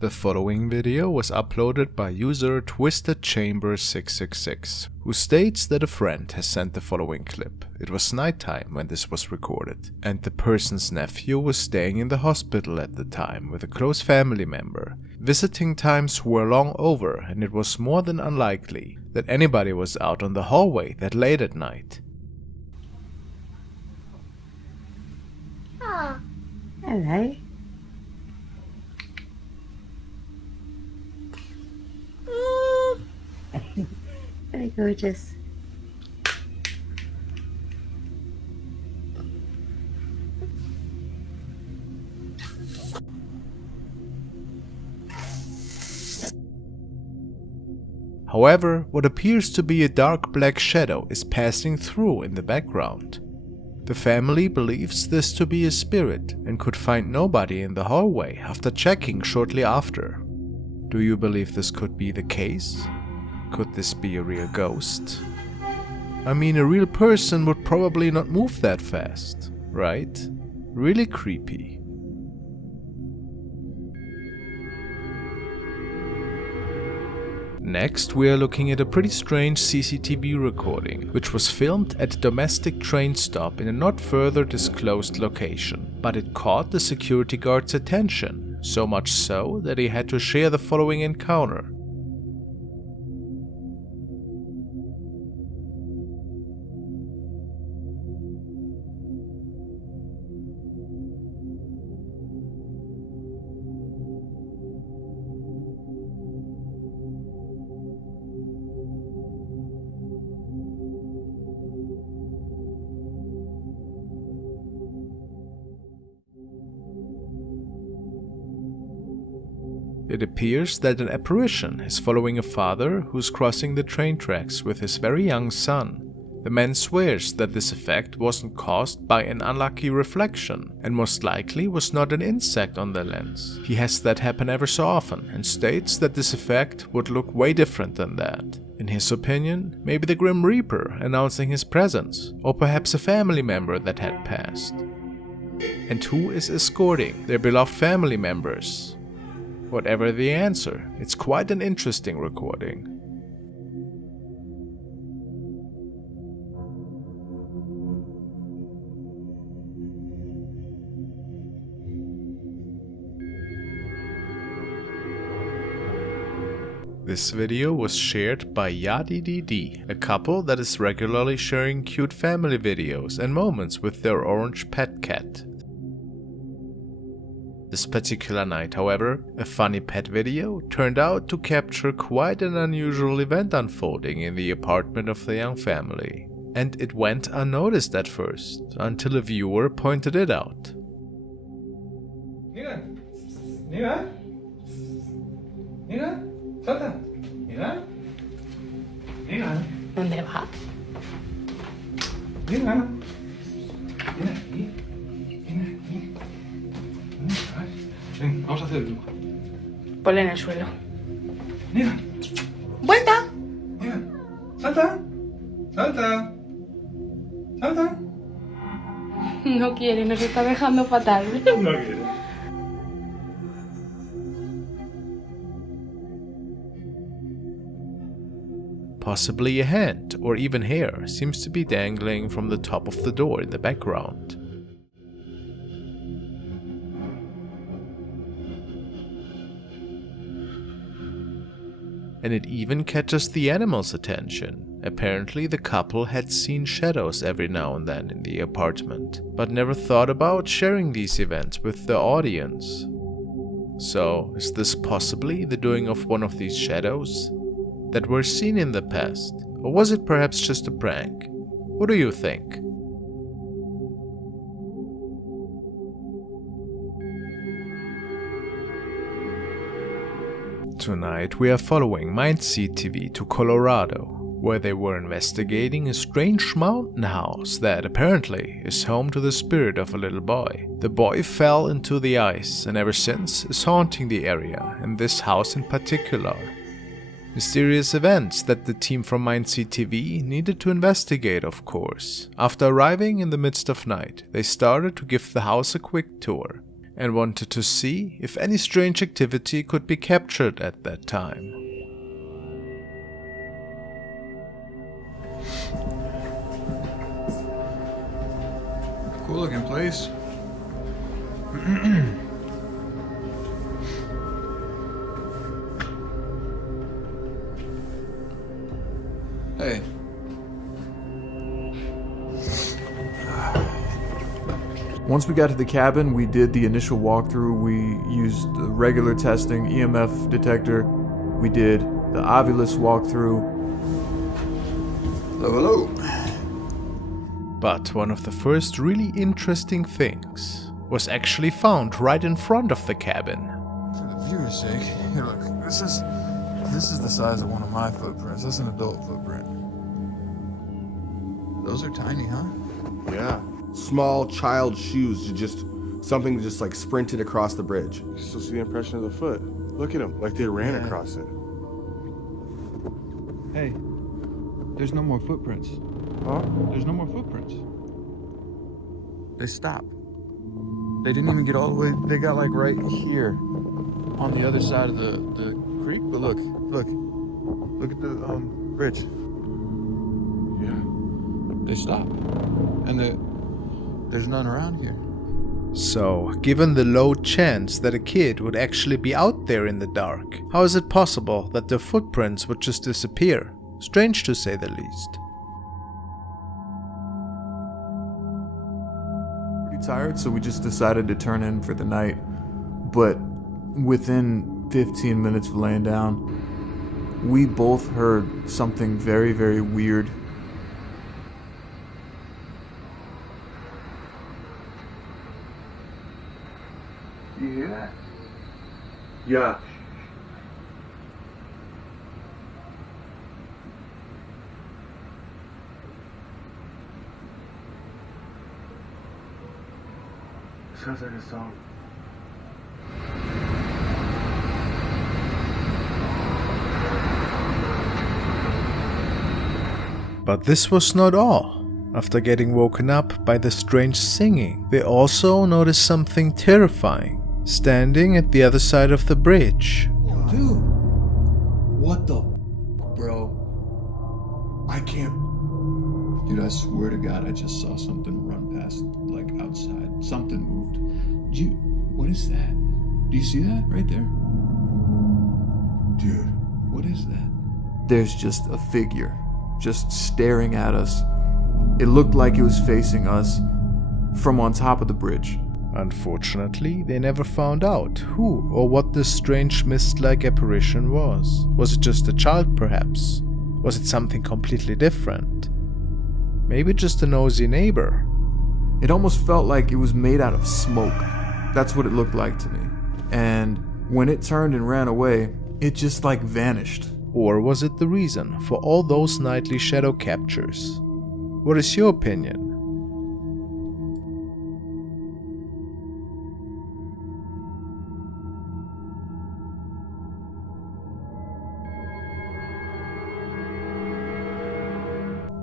The following video was uploaded by user TwistedChamber666, who states that a friend has sent the following clip. It was nighttime when this was recorded, and the person's nephew was staying in the hospital at the time with a close family member. Visiting times were long over, and it was more than unlikely that anybody was out on the hallway that late at night. Oh, hello. Very gorgeous. However, what appears to be a dark black shadow is passing through in the background. The family believes this to be a spirit and could find nobody in the hallway after checking shortly after. Do you believe this could be the case? Could this be a real ghost? I mean, a real person would probably not move that fast, right? Really creepy. Next, we are looking at a pretty strange CCTV recording, which was filmed at a domestic train stop in a not further disclosed location. But it caught the security guard's attention, so much so that he had to share the following encounter. It appears that an apparition is following a father who's crossing the train tracks with his very young son. The man swears that this effect wasn't caused by an unlucky reflection and most likely was not an insect on the lens. He has that happen ever so often and states that this effect would look way different than that. In his opinion, maybe the Grim Reaper announcing his presence, or perhaps a family member that had passed. And who is escorting their beloved family members? Whatever the answer, it's quite an interesting recording. This video was shared by YadiDD, a couple that is regularly sharing cute family videos and moments with their orange pet cat. This particular night, however, a funny pet video turned out to capture quite an unusual event unfolding in the apartment of the young family. And it went unnoticed at first, until a viewer pointed it out. Mira, mira, mira, salta, mira, mira, ¿Dónde va? mira, mira aquí, mira aquí. Ven, vamos a hacer el truco. Ponle en el suelo. Mira, ¡Vuelta! mira, salta, salta, salta. No quiere, nos está dejando fatal. No quiere. Possibly a hand or even hair seems to be dangling from the top of the door in the background. And it even catches the animal's attention. Apparently the couple had seen shadows every now and then in the apartment, but never thought about sharing these events with the audience. So, is this possibly the doing of one of these shadows that were seen in the past? Or was it perhaps just a prank? What do you think? Tonight we are following MacLeod to Colorado, where they were investigating a strange mountain house that apparently is home to the spirit of a little boy. The boy fell into the ice and ever since is haunting the area and this house in particular. Mysterious events that the team from MacLeod needed to investigate, of course. After arriving in the midst of night, they started to give the house a quick tour. and wanted to see if any strange activity could be captured at that time. Cool looking place. Hey. Once we got to the cabin, we did the initial walkthrough. We used the regular testing, EMF detector. We did the Ovilus walkthrough. Hello. But one of the first really interesting things was actually found right in front of the cabin. For the viewer's sake, here, look, this is the size of one of my footprints. That's an adult footprint. Those are tiny, huh? Yeah. Small child shoes to just something that just like sprinted across the bridge. You still see the impression of the foot. Look at them, like they ran across it. Hey, there's no more footprints. Huh? There's no more footprints. They stopped. They didn't even get all the way. They got like right here on the other side of the creek. But look at the bridge. Yeah. They stopped, and there's none around here. So, given the low chance that a kid would actually be out there in the dark, how is it possible that their footprints would just disappear? Strange to say the least. Pretty tired, so we just decided to turn in for the night. But within 15 minutes of laying down, we both heard something very, very weird. You hear that? Yeah. Sounds like a song. But this was not all. After getting woken up by the strange singing, they also noticed something terrifying, standing at the other side of the bridge. Dude. What the bro? I can't. Dude, I swear to God, I just saw something run past, like outside. Something moved. What is that? Do you see that right there? Dude. What is that? There's just a figure, just staring at us. It looked like it was facing us from on top of the bridge. Unfortunately, they never found out who or what this strange mist-like apparition was. Was it just a child, perhaps? Was it something completely different? Maybe just a nosy neighbor? It almost felt like it was made out of smoke. That's what it looked like to me. And when it turned and ran away, it just like vanished. Or was it the reason for all those nightly shadow captures? What is your opinion?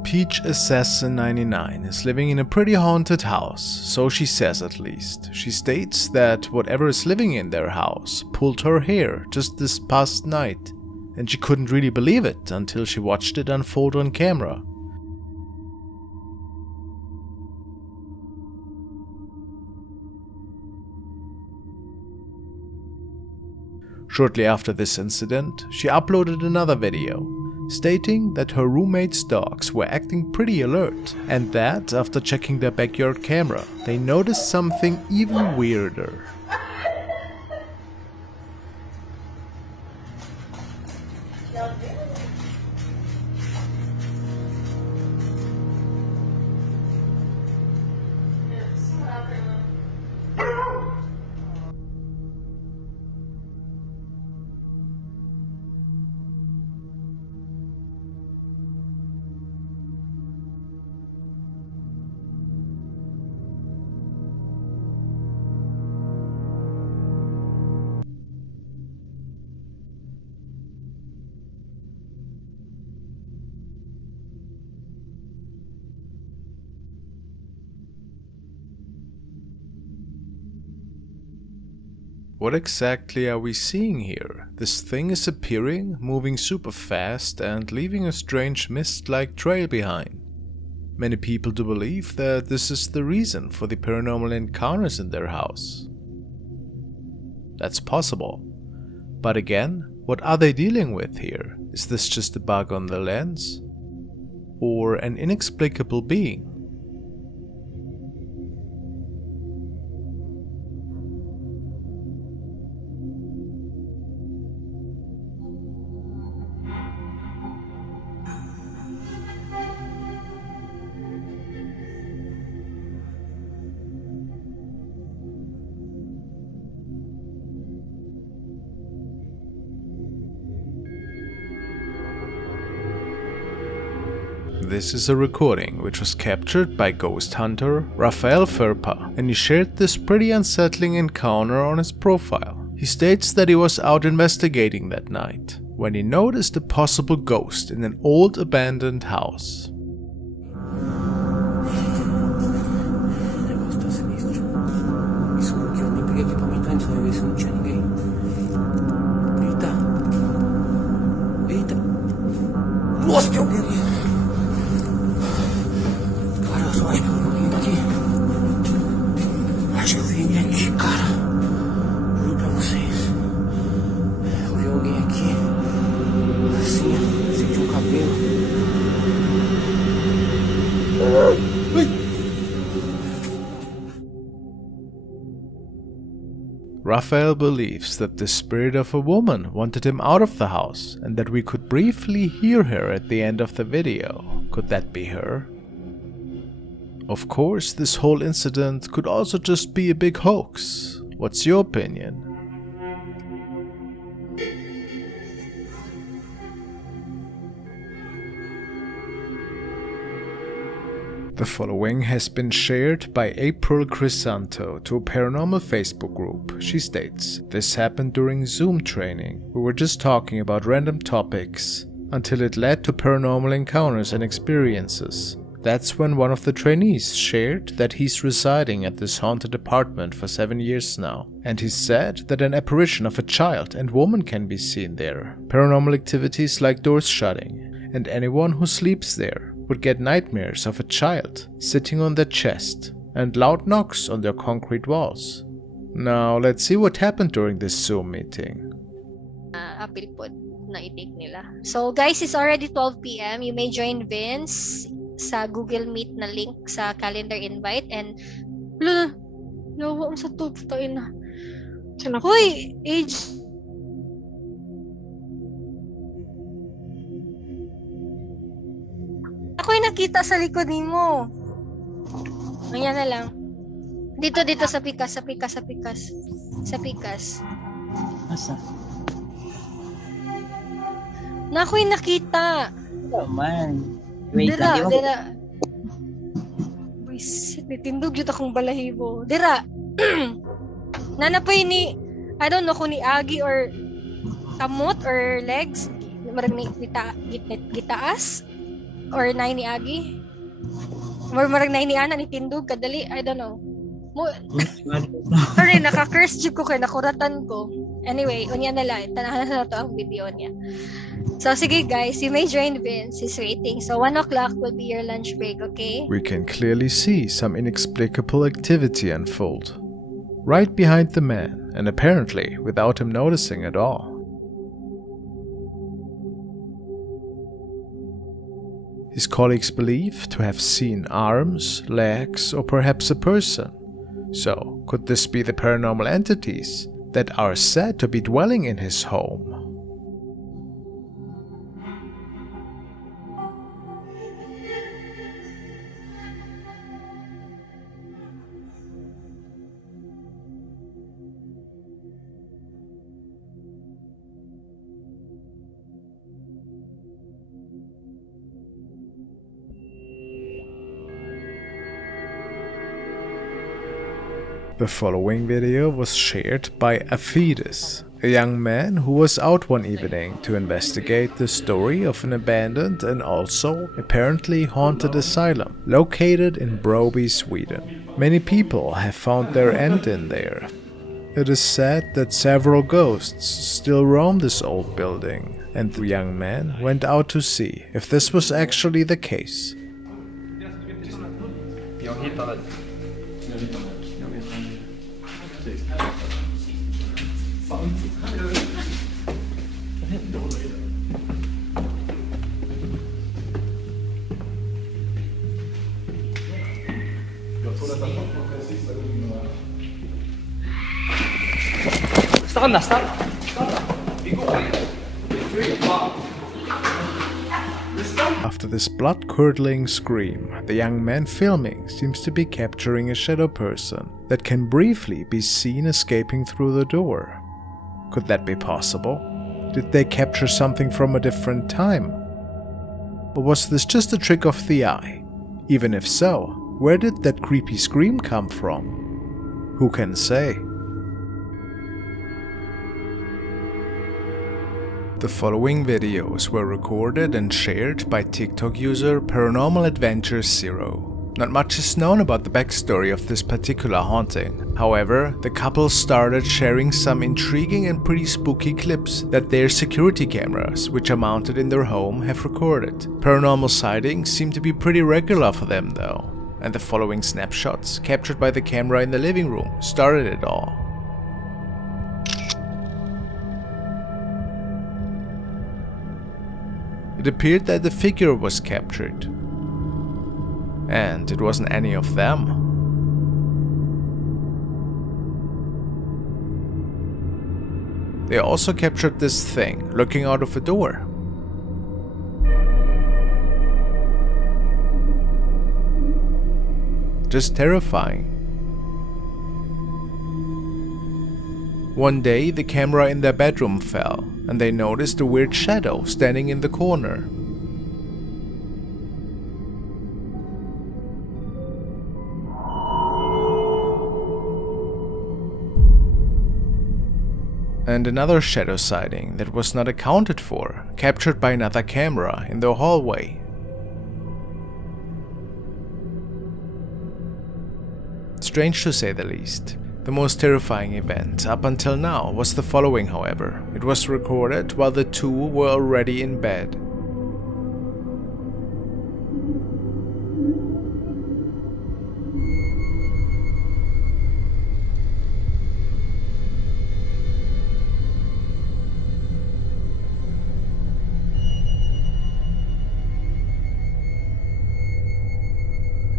Peach Assassin 99 is living in a pretty haunted house, so she says at least. She states that whatever is living in their house pulled her hair just this past night, and she couldn't really believe it until she watched it unfold on camera. Shortly after this incident, she uploaded another video, stating that her roommate's dogs were acting pretty alert, and that after checking their backyard camera, they noticed something even weirder. What exactly are we seeing here? This thing is appearing, moving super fast and leaving a strange mist-like trail behind. Many people do believe that this is the reason for the paranormal encounters in their house. That's possible. But again, what are they dealing with here? Is this just a bug on the lens? Or an inexplicable being? This is a recording which was captured by ghost hunter Rafael Ferpa, and he shared this pretty unsettling encounter on his profile. He states that he was out investigating that night when he noticed a possible ghost in an old abandoned house. Raphael believes that the spirit of a woman wanted him out of the house and that we could briefly hear her at the end of the video. Could that be her? Of course, this whole incident could also just be a big hoax. What's your opinion? The following has been shared by April Crisanto to a paranormal Facebook group. She states, "This happened during Zoom training. We were just talking about random topics until it led to paranormal encounters and experiences. That's when one of the trainees shared that he's residing at this haunted apartment for 7 years now, and he said that an apparition of a child and woman can be seen there. Paranormal activities like doors shutting, and anyone who sleeps there would get nightmares of a child sitting on their chest and loud knocks on their concrete walls." Now, let's see what happened during this Zoom meeting. Appeal po na i-take nila. So guys, it's already 12 p.m. You may join Vince sa Google Meet na link sa calendar invite and yawa sa to tayo na. Hoy, age ako'y nakita sa likod mo. Ayan na lang. Dito sa pikas. Asa? Na ako'y nakita. Oh man. Wait lang, di ba? Dira. Buisit, nitindog yun akong balahibo. Dira. Nanapay ni, I don't know kung ni Agi or kamot or legs. Marag ni gitaas. Or nai ni Agi. Marag nai ni Ana ni tindog kadali, I don't know. Sorry, naka-curse jud ko kay nakuratan ko. Anyway, unya na lang, tanahan na to ang video niya. So sige guys, you may join Vince. He's waiting. So 1 o'clock will be your lunch break, okay? We can clearly see some inexplicable activity unfold right behind the man, and apparently without him noticing at all. His colleagues believe to have seen arms, legs, or perhaps a person. So, could this be the paranormal entities that are said to be dwelling in his home? The following video was shared by Aphides, a young man who was out one evening to investigate the story of an abandoned and also apparently haunted asylum located in Broby, Sweden. Many people have found their end in there. It is said that several ghosts still roam this old building, and the young man went out to see if this was actually the case. After this blood-curdling scream, the young man filming seems to be capturing a shadow person that can briefly be seen escaping through the door. Could that be possible? Did they capture something from a different time? Or was this just a trick of the eye? Even if so, where did that creepy scream come from? Who can say? The following videos were recorded and shared by TikTok user Paranormal Adventure 0. Not much is known about the backstory of this particular haunting. However, the couple started sharing some intriguing and pretty spooky clips that their security cameras, which are mounted in their home, have recorded. Paranormal sightings seem to be pretty regular for them though, and the following snapshots, captured by the camera in the living room, started it all. It appeared that the figure was captured, and it wasn't any of them. They also captured this thing looking out of a door. Just terrifying. One day, the camera in their bedroom fell, and they noticed a weird shadow standing in the corner. And another shadow sighting that was not accounted for, captured by another camera in the hallway. Strange to say the least. The most terrifying event up until now was the following, however. It was recorded while the two were already in bed.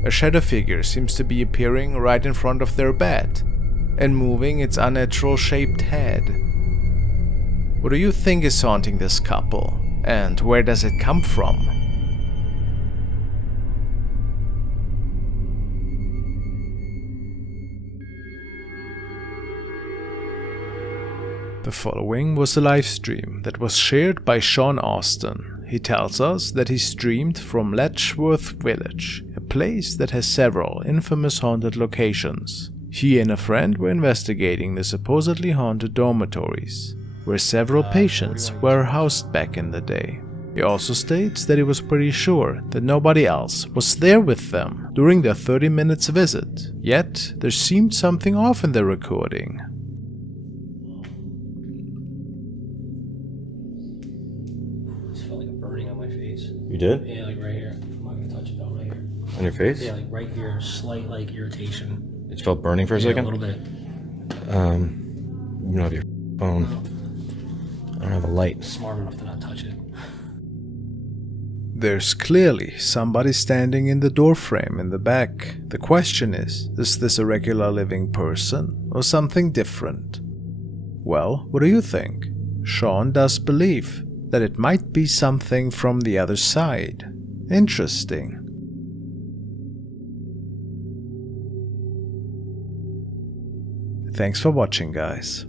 A shadow figure seems to be appearing right in front of their bed and moving its unnatural shaped head. What do you think is haunting this couple, and where does it come from? The following was a live stream that was shared by Sean Austin. He tells us that he streamed from Letchworth Village, a place that has several infamous haunted locations. He and a friend were investigating the supposedly haunted dormitories, where several patients were housed back in the day. He also states that he was pretty sure that nobody else was there with them during their 30 minutes visit, yet there seemed something off in the recording. You did? Yeah, like right here. I'm not gonna touch it though, right here. On your face? Yeah, like right here. Slight like irritation. It felt burning for a Yeah, second? a little bit. You don't have your phone. I don't have a light. Smart enough to not touch it. There's clearly somebody standing in the doorframe in the back. The question is this a regular living person or something different? Well, what do you think? Sean does believe that it might be something from the other side. Interesting. Thanks for watching, guys.